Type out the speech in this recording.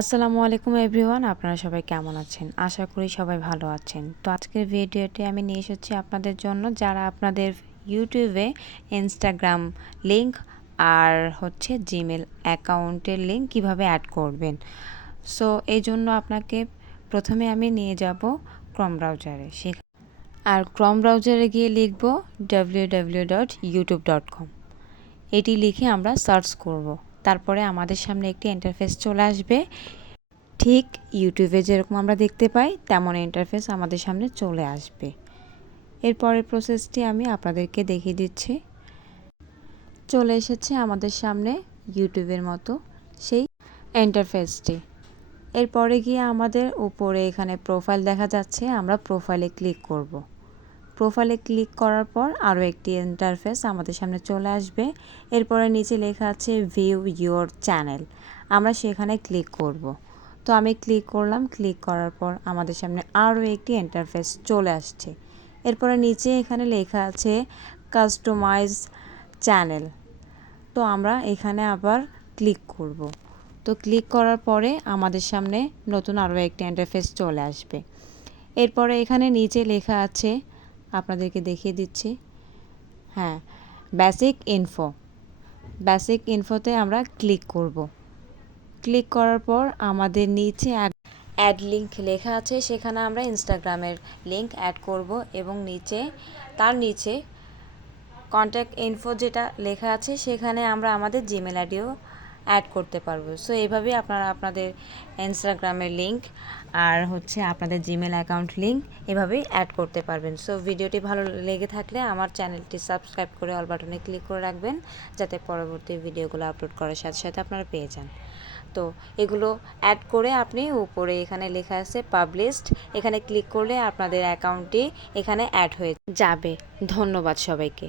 আসসালামু আলাইকুম এভরিওয়ান, আপনারা সবাই কেমন আছেন? আশা করি সবাই ভালো আছেন। তো আজকের ভিডিওটি আমি নিয়ে এসেছি আপনাদের জন্য, যারা আপনাদের ইউটিউবে ইনস্টাগ্রাম লিংক আর হচ্ছে জিমেল অ্যাকাউন্টের লিংক কীভাবে অ্যাড করবেন। সো, এই জন্য আপনাকে প্রথমে আমি নিয়ে যাব ক্রম ব্রাউজারে। সেখানে আর ক্রম ব্রাউজারে গিয়ে লিখব W W dot YouTube dot com এটি লিখে আমরা সার্চ করব। তারপরে আমাদের সামনে একটি ইন্টারফেস চলে আসবে। ঠিক ইউটিউবে যেরকম আমরা দেখতে পাই, তেমন ইন্টারফেস আমাদের সামনে চলে আসবে। এরপরের প্রসেসটি আমি আপনাদেরকে দেখিয়ে দিচ্ছি। চলে এসেছে আমাদের সামনে ইউটিউবের মতো সেই ইন্টারফেসটি এরপরে গিয়ে আমাদের উপরে এখানে প্রোফাইল দেখা যাচ্ছে, আমরা প্রোফাইলে ক্লিক করব। প্রোফাইলে ক্লিক করার পর আরও একটি ইন্টারফেস আমাদের সামনে চলে আসবে। এরপরে নিচে লেখা আছে ভিউ ইয়োর চ্যানেল আমরা সেখানে ক্লিক করব। তো আমি ক্লিক করলাম ক্লিক করার পর আমাদের সামনে আরও একটি ইন্টারফেস চলে আসছে। এরপরে নিচে এখানে লেখা আছে কাস্টমাইজ চ্যানেল তো আমরা এখানে আবার ক্লিক করব। তো ক্লিক করার পরে আমাদের সামনে নতুন আরও একটি ইন্টারফেস চলে আসবে। এরপরে এখানে নিচে লেখা আছে আপনাদেরকে দেখিয়ে দিচ্ছি। হ্যাঁ বেসিক ইনফো বেসিক ইনফোতে আমরা ক্লিক করব। ক্লিক করার পর আমাদের নিচে অ্যাড লিঙ্ক লেখা আছে, সেখানে আমরা ইনস্টাগ্রামের লিঙ্ক অ্যাড করব এবং নিচে, তার নিচে কন্ট্যাক্ট ইনফো যেটা লেখা আছে, সেখানে আমরা আমাদের জিমেল আইডিও অ্যাড করতে পারব। সো এইভাবে আপনারা আপনাদের ইনস্টাগ্রামের লিঙ্ক আর হচ্ছে আপনাদের জিমেল অ্যাকাউন্ট লিঙ্ক এভাবেই অ্যাড করতে পারবেন। সো ভিডিওটি ভালো লেগে থাকলে আমার চ্যানেলটি সাবস্ক্রাইব করে অল বাটনে ক্লিক করে রাখবেন, যাতে পরবর্তী ভিডিওগুলো আপলোড করার সাথে সাথে আপনারা পেয়ে যান। তো, এগুলো অ্যাড করে আপনি উপরে এখানে লেখা আছে পাবলিশড এখানে ক্লিক করলে আপনাদের অ্যাকাউন্টটি এখানে অ্যাড হয়ে যাবে। ধন্যবাদ সবাইকে।